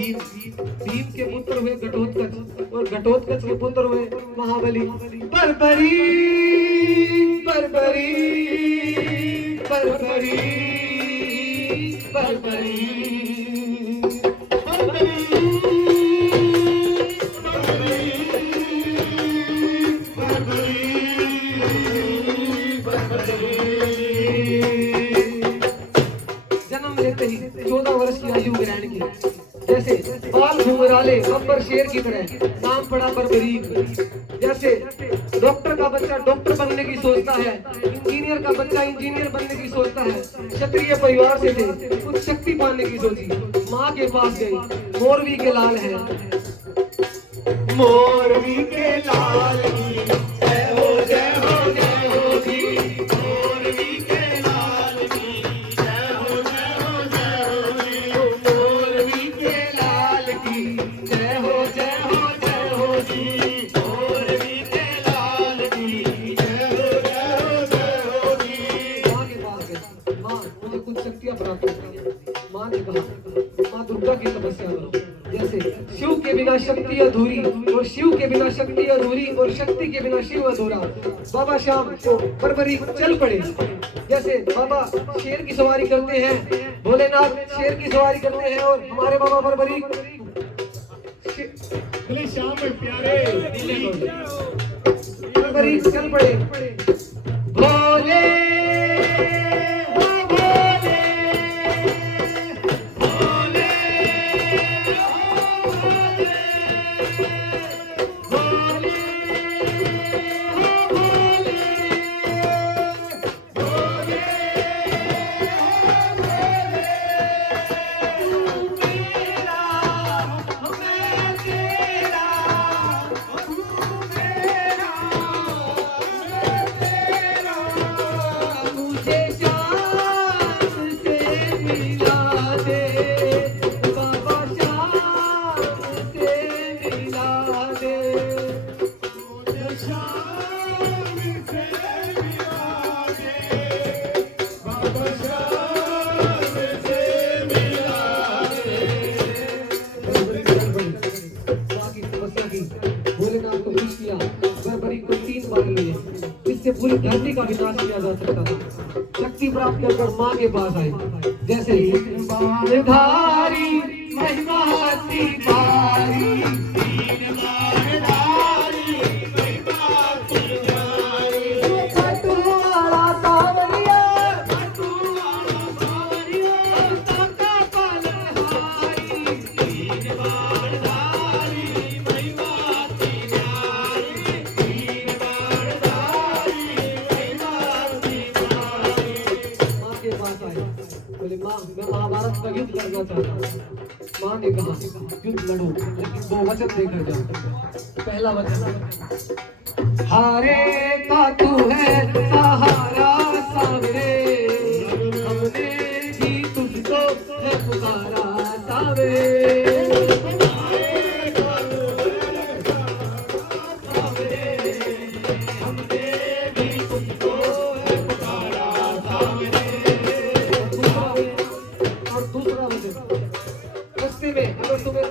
भीम, भीम के पुत्र हुए घटोत्कच और घटोत्कच के पुत्र हुए महाबली। बर्बरी बर्बरी बर्बरी बर्बरी जन्म लेते ही 14 वर्ष की आयु ग्रहण की, जैसे बाल घुंघराले गब्बर शेर की तरह, नाम पड़ा बर्बरीक। जैसे डॉक्टर का बच्चा डॉक्टर बनने की सोचता है, इंजीनियर का बच्चा इंजीनियर बनने की सोचता है। क्षत्रिय परिवार से थे, कुछ शक्ति पाने की सोची, माँ के पास गई। मोरवी के लाल है, मोरवी के लाल की जय हो जय हो जय हो जी। मोरवी के लाल की जय हो जय हो जय हो जी। मोरवी के लाल की जय हो जय हो जय हो जी। मोरवी के लाल की जय हो जय हो जय हो जी। माँ के पास गई, माँ मुझे कुछ शक्तियाँ प्राप्त हो। माँ ने कहा माँ दुर्गा की तपस्या करो। जैसे शिव के बिना शक्ति अधूरी और शिव के बिना शक्ति अधूरी और शक्ति के बिना शिव अधूरा। बाबा शाम को बर्बरी चल पड़े। जैसे बाबा शेर की सवारी करते हैं, भोलेनाथ शेर की सवारी करते हैं और हमारे बाबा बर्बरी बोले श्याम प्यारे बर्बरी चल पड़े। भोले इससे पूरी धरती का विनाश किया जा सकता था। शक्ति प्राप्त कर माँ के पास आए। जैसे धारी महिमा मैं महाभारत का युद्ध लड़ना चाहता हूँ। माँ ने कहा युद्ध लड़ो, लेकिन 2 वचन देकर जाओ। पहला वचन, हारे का तू है सहारा सावरे, हमने भी तुझको है पुकारा सावरे।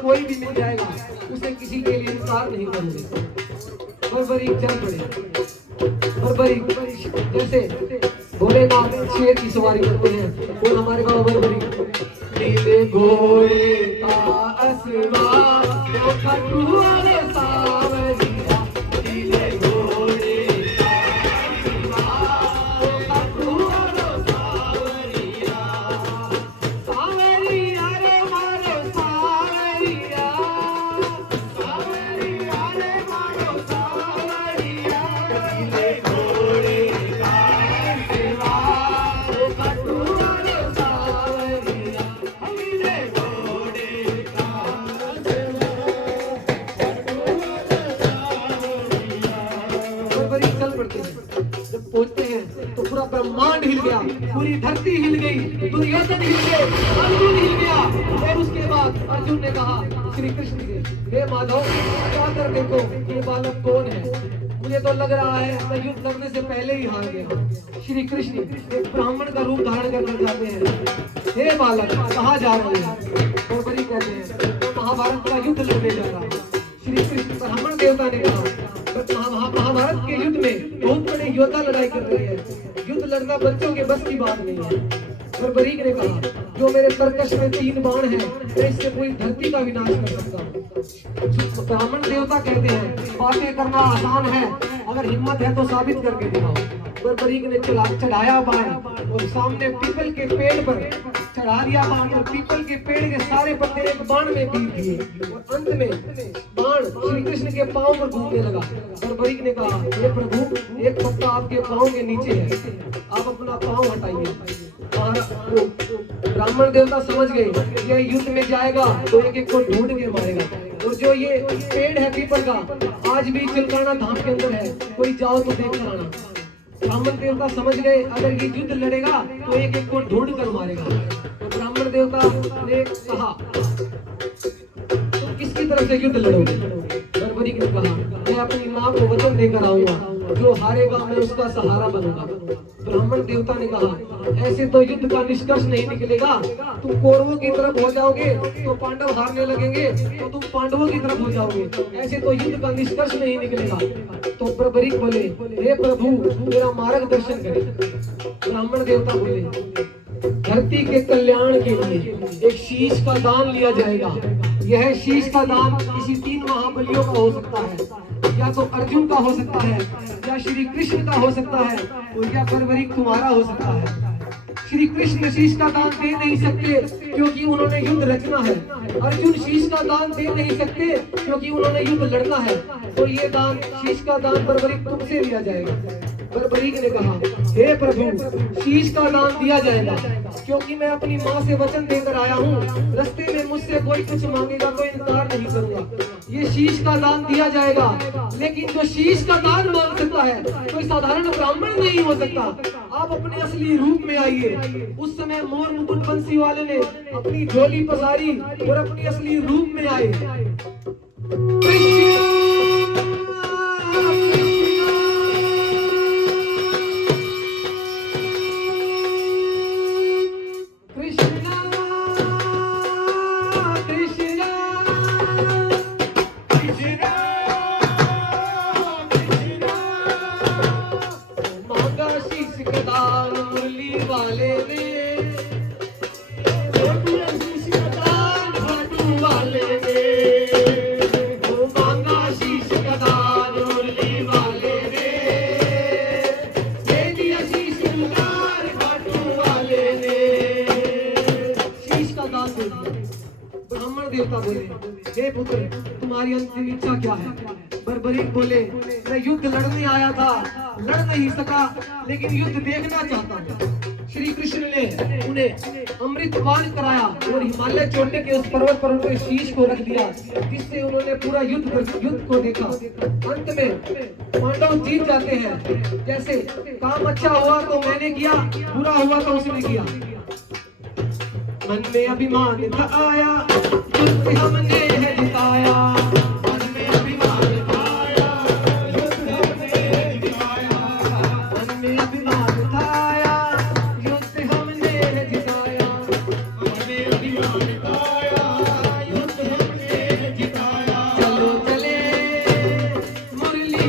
कोई भी मिल जाएगा उसे किसी के लिए इनकार नहीं करोगे। बर्बरी चल पड़े। बर्बरी जैसे भोलेनाथ शेर की सवारी करते हैं और हमारे बाबा बर्बरी नीले घोड़े का असवार पहुंचते हैं तो पूरा ब्रह्मांड हिल गया, पूरी धरती हिल गई, दुर्योधन हिल गए, अर्जुन हिल गया। और उसके बाद अर्जुन ने कहा श्री कृष्ण से, हे माधव जाकर देखो ये बालक कौन है, मुझे तो लग रहा है मैं युद्ध करने से पहले ही हार गया। श्री कृष्ण एक ब्राह्मण का रूप धारण करना चाहते हैं। हे बालक कहाँ जा रहे हैं? बर्बरी कहते हैं महाभारत का युद्ध लड़ने जा रहा हूँ। श्री कृष्ण ब्राह्मण देवता ने कहा महाभारत के युद्ध में बहुत बड़े योद्धा लड़ाई कर रहे हैं, युद्ध लड़ना बच्चों के बस की बात नहीं है। बर्बरीक ने कहा जो मेरे तरकश में 3 बाण हैं, मैं इससे पूरी धरती का विनाश कर सकता हूँ। ब्राह्मण देवता कहते हैं बातें करना आसान है, अगर हिम्मत है तो साबित करके दिखाओ। बर्बरीक ने चढ़ाया बाण और सामने पीपल के पेड़ पर चढ़ा दिया बाण और पीपल के पेड़ के सारे पत्ते एक बाण में गिर दिए और अंत में बाण श्री कृष्ण के पांव पर घूमने लगा। बर्बरीक ने कहा हे प्रभु, एक पत्ता आपके पांव के नीचे है, आप अपना पांव हटाइए। ब्राह्मण देवता समझ गए यह युद्ध में जाएगा तो एक एक को ढूंढ के मारेगा, और जो ये पेड़ है पीपल का आज भी चिलकाना धाम के अंदर है, कोई जाओ तो देख कर आना। ब्राह्मण देवता समझ गए अगर ये युद्ध लड़ेगा तो एक एक को ढूंढ कर मारेगा। तो ब्राह्मण देवता ने कहा तो किसकी तरफ से युद्ध लड़ोगे? बर्बरीक ने कहा मैं अपनी माँ को वचन देकर आऊंगा, जो हारेगा मैं उसका सहारा बनूंगा। ब्राह्मण देवता ने कहा ऐसे तो युद्ध का निष्कर्ष नहीं निकलेगा, तुम कौरवों की तरफ हो जाओगे तो पांडव हारने लगेंगे, तो तुम पांडवों की तरफ हो जाओगे, ऐसे तो युद्ध का निष्कर्ष नहीं निकलेगा। तो बर्बरीक बोले हे प्रभु मेरा मार्गदर्शन करें। ब्राह्मण देवता बोले धरती के कल्याण के लिए एक शीश का दान लिया जाएगा। यह शीश का दान किसी 3 महाबलियों का हो सकता है, या तो अर्जुन का हो सकता है, या श्री कृष्ण का हो सकता है, और या बर्बरीक तुम्हारा हो सकता है। श्री कृष्ण शीश का दान दे नहीं सकते क्योंकि उन्होंने युद्ध रचना है, अर्जुन शीश का दान दे नहीं सकते क्योंकि उन्होंने युद्ध लड़ना है, तो ये दान शीश का दान बर्बरीक तुमसे लिया जाएगा। बर्बरीक ने कहा हे प्रभु शीश का दान दिया जाएगा क्योंकि मैं अपनी माँ से वचन देकर आया हूँ, रास्ते में मुझसे कोई कुछ मांगेगा तो इनकार नहीं करूंगा, ये शीश का दान दिया जाएगा। लेकिन जो शीश का दान मांग सकता है कोई साधारण ब्राह्मण नहीं हो सकता, आप अपने असली रूप में आइए। उस समय मोर मुकुट बंसी वाले ने अपनी झोली पसारी और अपनी असली रूप में आए। देवता बोले हे पुत्र तुम्हारी अंतिम इच्छा क्या है? बर्बरीक बोले मैं युद्ध लड़ने आया था, लड़ नहीं सका, लेकिन युद्ध देखना चाहता हूँ। श्री कृष्ण ने उन्हें अमृत पान कराया और हिमालय चोटी के उस पर्वत पर उनके शीश को रख दिया, जिससे उन्होंने पूरा युद्ध को देखा। अंत में पांडव जीत जाते हैं। जैसे काम अच्छा हुआ तो मैंने किया, बुरा हुआ तो उसने किया। मन में अभिमान था आया, युद्ध हमने है जिताया। मन में अभिमान था आया, युद्ध हमने है जिताया। मन में अभिमान था आया, युद्ध हमने है जिताया। मन में अभिमान था आया, युद्ध हमने है जिताया। चलो चले मुरली